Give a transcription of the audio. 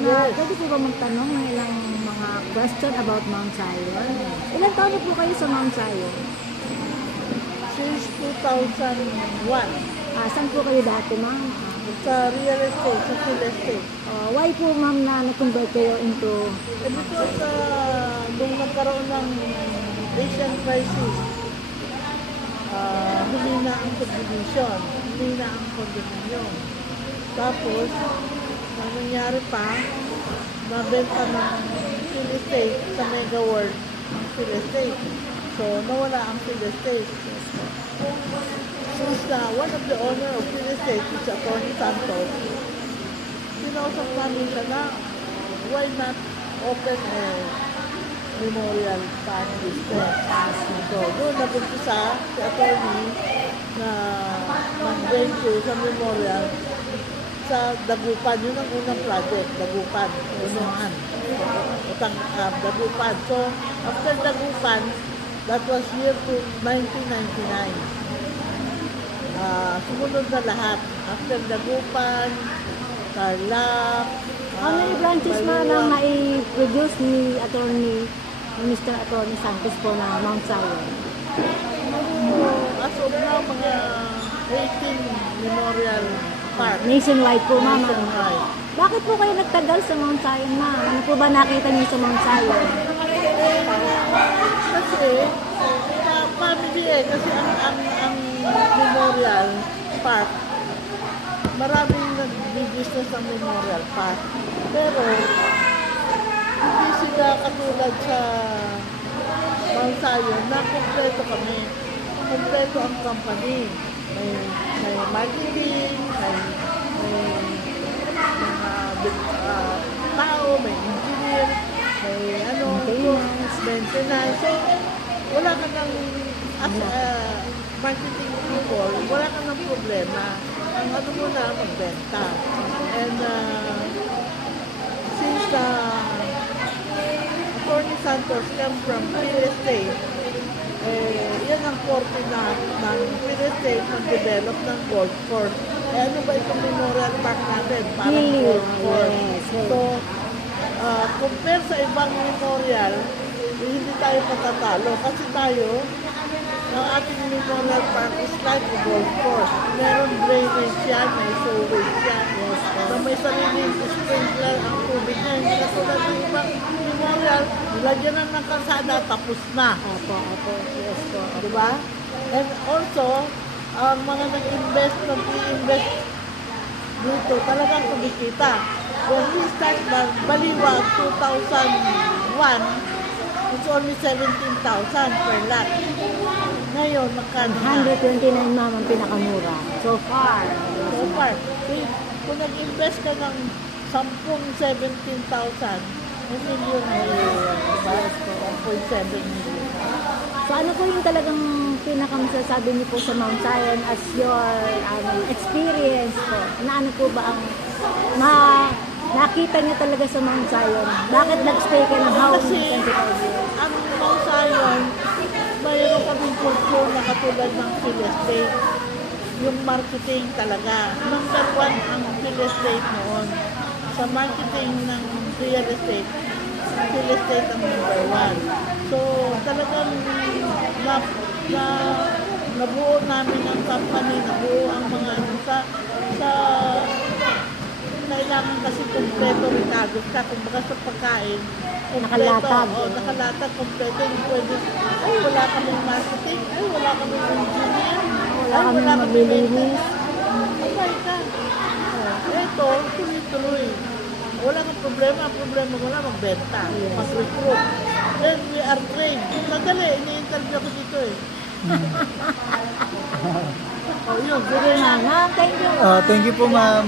Yes. Pwede po ba magtanong ng ilang mga question about Mount Zion? Ilan taon na po kayo sa Mount Zion? Since 2001. Saan po kayo dati, ma'am? Sa real estate, sa real estate. Why po, ma'am, na nag-convert kayo into... Because nung nagkaroon ng Asian crisis, humina ang subdivision, humina ang condominium. Tapos, ang nangyari pa, mabenta ng real estate sa Mega World ang real estate. So, nawala ang real estate. Since one of the owner of real estate is Atty. Santos, kinausap namin siya na why not open a memorial park business. So, doon nag-umpisa si attorney na mag-venture sa memorial sa Dagupan. Yun ang unang project, Dagupan. Unuhan. Dagupan. So, after Dagupan, that was year 1999. Sumunod na lahat. After Dagupan, Tarlac, How many branches na lang na-produce ni Mr. Atty. Santos po na Mount Zion? As of now, mga 18 memorial park. Nationwide po, ma'am. Nationwide. Bakit po kayo nagtagal sa Mount Zion, ma'am? Ano po ba nakita niyo sa Mount Zion? Kasi, family kasi ang memorial park, maraming nag-business ng memorial park. Pero, hindi sila katulad sa Mount Zion na kompleto kami. Kompleto ang company. May marketing, may mga tao, may engineer, may maintenance. So, wala ka ng, as a marketing people, wala ka ng problema. Ang ano mo na, magbenta. And since Atty. Santos came from real estate, yan ang forte ng real estate mag-develop ng golf course. Ano ba itong memorial park natin? Parang golf course. Yes. So, compare sa ibang memorial, hindi tayo patatalo. Kasi tayo, ang ating memorial park is like a golf course. Meron drainage yan, may sewage yan. Na may sariling sprinkler ang tubig niya. Hindi katulad ng ibang memorial, nilagyan na ng kalsada, tapos na. Opo. Yes po. Diba? And also, ang mga nag-invest, nag-i-invest dito, talagang kumikita. When we start Baliwa 2001, it's only 17,000 per lot. Ngayon, magkano na? 129, ma'am, ang pinakamura. So far. So far. Kung nag-invest ka ng 17,000, may million na yun. Diba? 1.7 million. So ano po yung talagang pinakamasasabi niyo po sa Mount Zion as your experience po? Na ano po ba ang nakita niyo talaga sa Mount Zion? Bakit nag-stay ka ng how Kasi 25 years? ang Mount Zion, mayroon kaming culture na katulad ng real estate. Yung marketing talaga. Number one ang real estate noon. Sa marketing ng real estate ang number one. So, talagang nabuo namin ang company, nabuo ang mga sa kailangan kasi kompleto rin agos ka. Kung baga sa pagkain, Nakalatag. Nakalatag, kompleto. Yung pwede, ay wala kaming marketing, ay wala kaming engineer, Wala kami maglilinis. abay ka. Ito, tuloy-tuloy. Wala kang problema. Ang problema mo lang magbenta, mag-recruit. Then we are trained. Madali, ini-interview ako dito eh. Yun, sige na. Thank you. Thank you po, ma'am.